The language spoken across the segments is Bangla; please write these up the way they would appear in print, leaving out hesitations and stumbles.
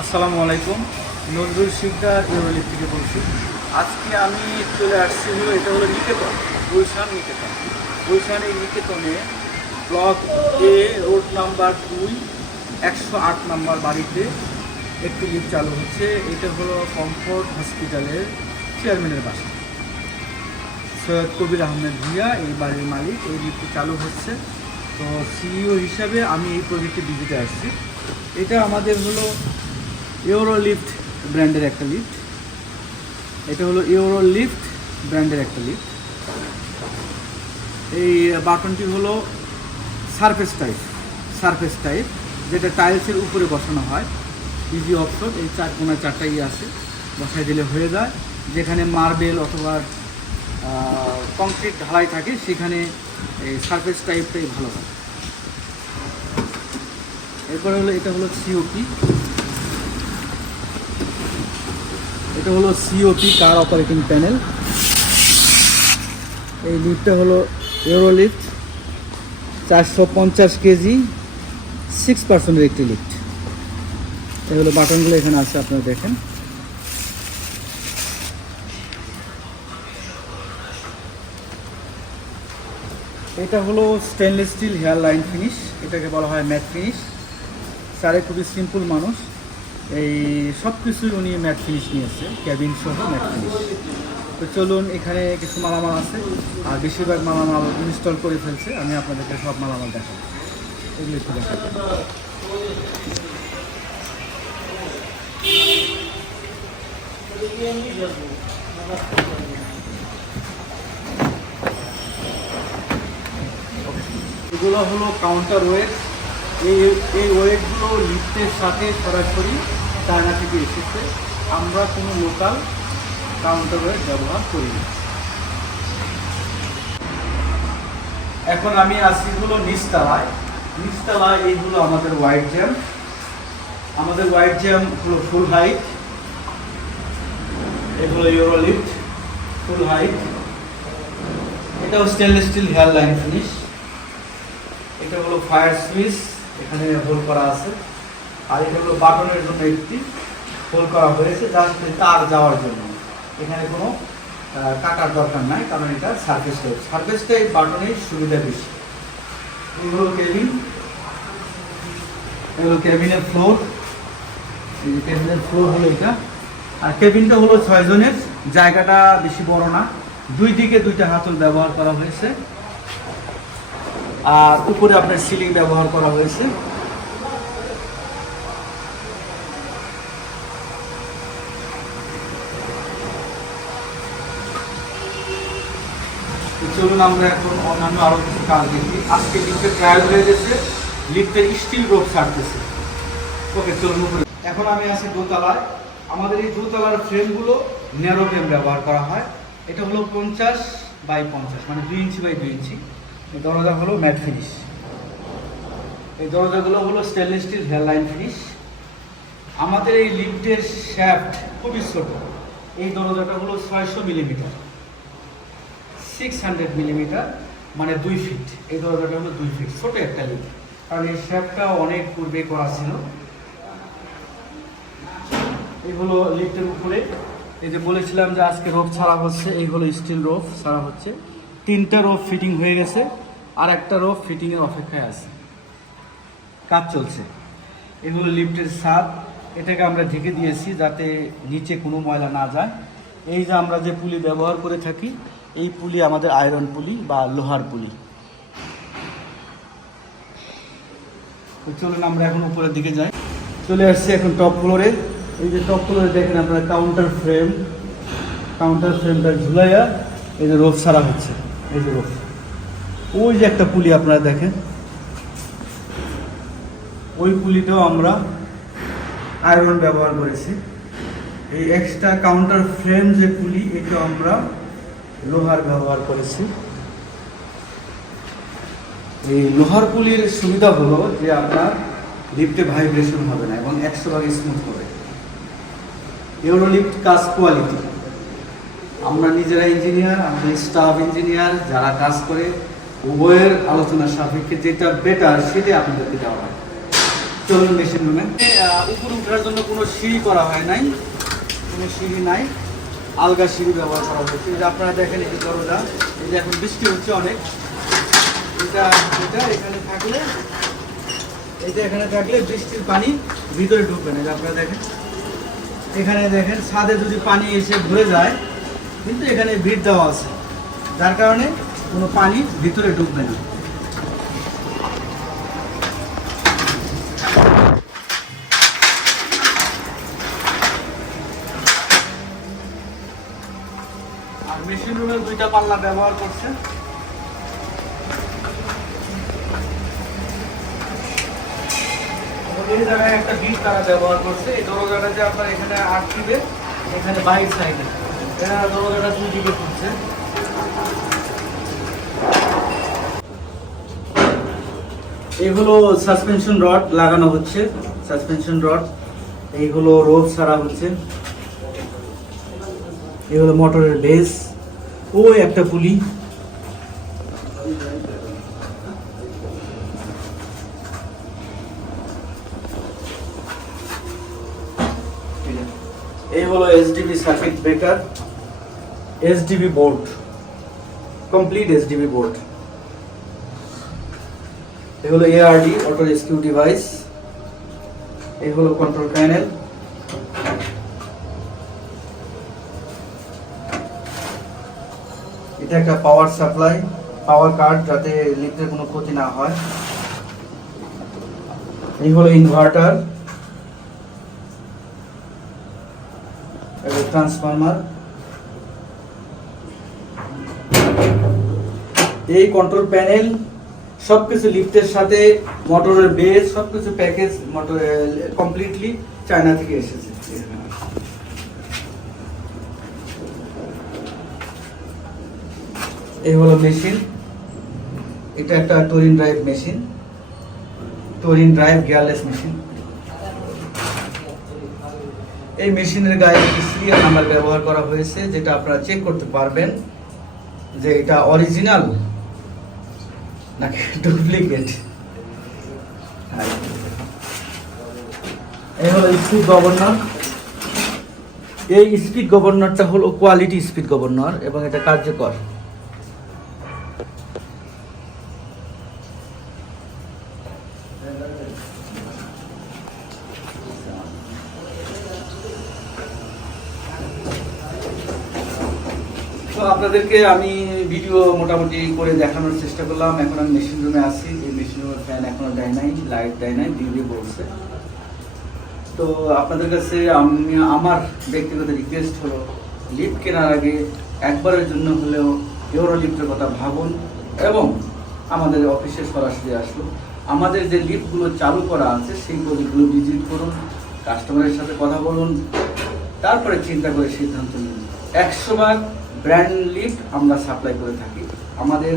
আসসালামু আলাইকুম। নজরুল শিকদার ইউরোলিপ থেকে বলছি। আজকে আমি চলে আসছি এটা হলো নিকেতন, গুলশান এই নিকেতনে block A road number 2 108 number বাড়িতে একটি লিফট চালু হচ্ছে। এটা হলো কমফোর্ট হসপিটালের চেয়ারম্যানের বাসা, সৈয়দ কবির আহমেদ ভুঁইয়া এই বাড়ির মালিক। এই লিফটটি চালু হচ্ছে, তো সিইও হিসাবে আমি এই প্রজেক্টে ভিজিটে আসছি। এটা আমাদের হলো ইউরোলিফট ব্র্যান্ডের একটা লিফট। এটা হলো ইউরোলিফট ব্র্যান্ডের একটা লিফট। এই বাটনটি হলো সারফেস টাইপ, যেটা টাইলসের উপরে বসানো হয়। ইজি অপশন, এই চার কোনায় চারটাই আছে, বসাই দিলে হয়ে যায়। যেখানে মার্বেল অথবা কংক্রিট ঢালাই থাকে সেখানে এই সারফেস টাইপটাই ভালো হয়। এরপরে হলো এটা হলো সিওপি। এটা হলো সিওপি কার অপারেটিং প্যানেল। এই লিফটটা হলো ইউরোলিফট 450 কেজি 6% একটি লিফট। এই হলো বাটনগুলো এখানে আছে, আপনারা দেখেন। এটা হলো stainless steel hair line finish, এটাকে বলা হয় ম্যাট ফিনিশ। স্যারে খুবই সিম্পল মানুষ, এই সব কিছুই উনি ম্যাট ফিনিশ নিয়েছে, ক্যাবিন সহ ম্যাট ফিনিশ। তো চলুন, এখানে কিছু মালামাল আছে আর বেশিরভাগ মালামাল ইনস্টল করে ফেলছে। আমি আপনাদেরকে সব মালামাল দেখাবো, এগুলো একটু দেখাবো। এগুলো হলো কাউন্টার ওয়েট। এই ওয়েটগুলো লিফটের সাথে সরাসরি চায়না থেকে এসেছে। আমরা কোনো লোকাল কাউন্টার ওয়েট ব্যবহার করি না। এখন আমি আসি হলো নিচতলায়। এইগুলো আমাদের হোয়াইট জ্যাম। হলো ফুল হাইট। এগুলো ইউরোলিফট ফুল হাইট। এটাও stainless steel hair line finish. এটা হলো ফায়ার সুইচ, এখানে হোল করা আছে। আর এটা হলো বাটনের জন্য একটি হোল করা হয়েছে, জাস্ট তার যাওয়ার জন্য। এখানে কোনো কাটার দরকার নাই, কারণ এটা সারফেস টাইপ বাটনের সুবিধা বেশি। এগুলো কেবিন, এগুলো ক্যাবিনের ফ্লোর। এই যে ক্যাবিনের ফ্লোর হলো এটা। আর কেবিনটা হলো 6 জনের, জায়গাটা বেশি বড় না, দুই দিকে দুইটা হাতল ব্যবহার করা হয়েছে। আর উপরে আপনার সিলিং ব্যবহার করা হয়েছে। চলুন আমরা এখন অন্যান্য আরো কিছু কাজ দেখি। আজকে লিফটের ট্রায়াল হয়ে গেছে, লিফটের স্টিল রোপ ছাড়তেছে। ওকে, চলুন উপরে। এখন আমি আছি দোতলায়। আমাদের এই দোতলার ফ্রেমগুলো ন্যারো ফ্রেম ব্যবহার করা হয়। এটা হলো 50x50, মানে 2 ইঞ্চি বাই 2 ইঞ্চি। এই দরজা হলো ম্যাট ফিনিশ। এই দরজাগুলো হলো stainless steel hair line finish. আমাদের এই লিফটের শ্যাফট খুবই ছোট। এই দরজাটা হলো 600 মিলিমিটার, 600 মিলিমিটার, মানে 2 ফিট। এই দরজাটা হলো 2 ফিট, ছোট একটা লিফট, কারণ এই শ্যাফটটা অনেক পূর্বে করা ছিল। এই হলো লিফটের উপরে। এই যে বলেছিলাম যে আজকে রোপ ছাড়া হচ্ছে, এই হলো স্টিল রোপ ছাড়া হচ্ছে। 3টা রোপ ফিটিং হয়ে গেছে, আর একটা রোপ ফিটিংয়ের অপেক্ষায় আছে, কাজ চলছে। এগুলো লিফটের ছাদ, এটাকে আমরা ঢেকে দিয়েছি যাতে নিচে কোনো ময়লা না যায়। এই যে আমরা যে পুলি ব্যবহার করে থাকি, এই পুলি আমাদের আয়রন পুলি বা লোহার পুলি। তো চলুন আমরা এখন উপরের দিকে যাই। চলে আসছি এখন টপ ফ্লোরে। এই যে টপ ফ্লোরে দেখেন আপনারা কাউন্টার ফ্রেমটা ঝুলাইয়া এই যে রোপ ছাড়া হচ্ছে। এই যে রোপ, ওই যে একটা পুলি আপনারা দেখেন, ওই পুলিটাও আমরা আয়রন ব্যবহার করেছি। এই এক্সট্রা কাউন্টার ফ্রেম যে পুলি, এটা আমরা লোহার ব্যবহার করেছি। এই লোহার পুলির সুবিধা হলো যে আপনার লিফটে ভাইব্রেশন হবে না এবং 100% স্মুথ হবে। ইউরোলিফট কাজ কোয়ালিটি, আমরা নিজেরা ইঞ্জিনিয়ার, আমাদের স্টাফ ইঞ্জিনিয়ার যারা কাজ করে, উভয়ের আলোচনা সাপেক্ষে যেটা বেটার সেটাই আপনাদেরকে দেওয়া হয়। চলুন মেশিন রুমে। উপরে উঠার জন্য কোনো সিঁড়ি করা হয় নাই, কোনো সিঁড়ি নাই, আলগা সিঁড়ি ব্যবহার করা হয়েছে। এই যে আপনারা দেখেন এই দরজা, এই যে এখন বৃষ্টি হচ্ছে অনেক, এটা এখানে থাকলে, এইটা এখানে থাকলে বৃষ্টির পানি ভিতরে ঢুকবে না। আপনারা দেখেন এখানে দেখেন ছাদে যদি পানি এসে ভরে যায়, কিন্তু এখানে ভিড় দেওয়া আছে, যার কারণে কোনো পানি ভিতরে ঢুকবে না। আর মেশিন রুমে 2টা পাল্লা ব্যবহার করছে। এই জায়গায় একটা বিট তারা ব্যবহার করছে। এই দরজাটা যে আপনার এখানে আটকিবে, এখানে বাইক সাইডে এরা দরজাটা 2 দিকে করছে। এইগুলো সাসপেনশন রড লাগানো হচ্ছে, সাসপেনশন রড। এইগুলো রোড ছাড়া হচ্ছে। এই হলো মোটরের বেস, ওই একটা পুলি। এই হলো SDB circuit breaker, SDB board, complete SDB board. এই হলো এআরডি অটো রেস্কিউ ডিভাইস। এই হলো কন্ট্রোল প্যানেল। এটা একটা পাওয়ার সাপ্লাই, পাওয়ার কার্ড, যাতে লিফটের কোনো ক্ষতি না হয়। এই হলো ইনভার্টার, ট্রান্সফরমার। এই কন্ট্রোল প্যানেল সবকিছু লিফটের সাথে মোটরের বেস সবকিছু প্যাকেজ মোটর কমপ্লিটলি চায়না থেকে এসেছে। এই হলো মেশিন, এটা একটা টোরিন ড্রাইভ মেশিন, টোরিন ড্রাইভ গিয়ারলেস মেশিন। এই মেশিনের গায়ে সিরিয়াল নাম্বার ব্যবহার করা হয়েছে, যেটা আপনারা চেক করতে পারবেন যে এটা অরিজিনাল নাকি ডুপ্লিকেট। এই হলো স্পিড গভর্নর। এই স্পিড গভর্নরটা হলো কোয়ালিটি স্পিড গভর্নর এবং এটা কার্যকর। তো আপনাদেরকে আমি ভিডিও মোটামুটি করে দেখানোর চেষ্টা করলাম। এখন আমি মেশিন রুমে আছি। এই মেশিন রুমের ফ্যান এখনো দেয় নাই, লাইট দেয় নাই, দিয়ে বলছে। তো আপনাদের কাছে আমি আমার ব্যক্তিগত রিকোয়েস্ট হলো, লিফট কেনার আগে একবারের জন্য হলেও ইউরো লিফটের কথা ভাবুন এবং আমাদের অফিসে সরাসরি আসুন। আমাদের যে লিফটগুলো চালু করা আছে সেই লিফটগুলো ভিজিট করুন, কাস্টমারের সাথে কথা বলুন, তারপরে চিন্তা করে সিদ্ধান্ত নিন। 100 ব্র্যান্ড লিফট আমরা সাপ্লাই করে থাকি। আমাদের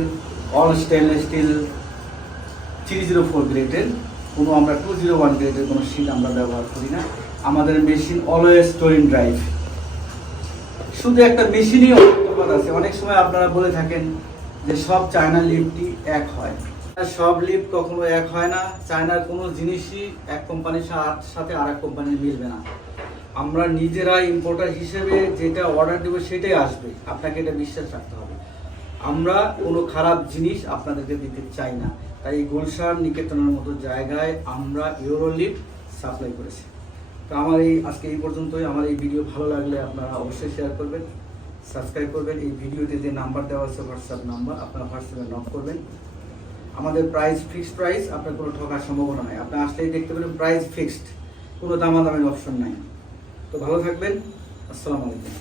অল স্টেনলেস স্টিল 304 গ্রেডের, কোনো আমরা 201 গ্রেডের কোনো শীট আমরা ব্যবহার করি না। আমাদের মেশিন অলওয়েজ টোরিন ড্রাইভ। শুধু একটা মেশিনই অর্থপাত আছে। অনেক সময় আপনারা বলে থাকেন যে সব চায়না লিফটই এক হয়। সব লিফট কখনো এক হয় না। চায়নার কোনো জিনিসই এক কোম্পানির সাথে আর এক কোম্পানির মিলবে না। আমরা নিজেরা ইম্পোর্টার হিসেবে যেটা অর্ডার দেবো সেটাই আসবে, আপনাকে এটা বিশ্বাস রাখতে হবে। আমরা কোনো খারাপ জিনিস আপনাদেরকে দিতে চাই না। তাই গুলশান নিকেতনের মতো জায়গায় আমরা ইউরো লিফট সাপ্লাই করেছি। তো আমার আজকে এই পর্যন্তই। আমার এই ভিডিও ভালো লাগলে আপনারা অবশ্যই শেয়ার করবেন, সাবস্ক্রাইব করবেন। এই ভিডিওতে যে নাম্বার দেওয়া আছে হোয়াটসঅ্যাপ নাম্বার, আপনারা হোয়াটসঅ্যাপে নক করবেন। আমাদের প্রাইস ফিক্সড প্রাইস, আপনার কোনো ঠকার সম্ভাবনা নাই। আপনি আসলেই দেখতে পেলেন প্রাইস ফিক্সড, কোনো দামাদামির অপশন নাই। তো ভালো থাকবেন। আসসালামু আলাইকুম।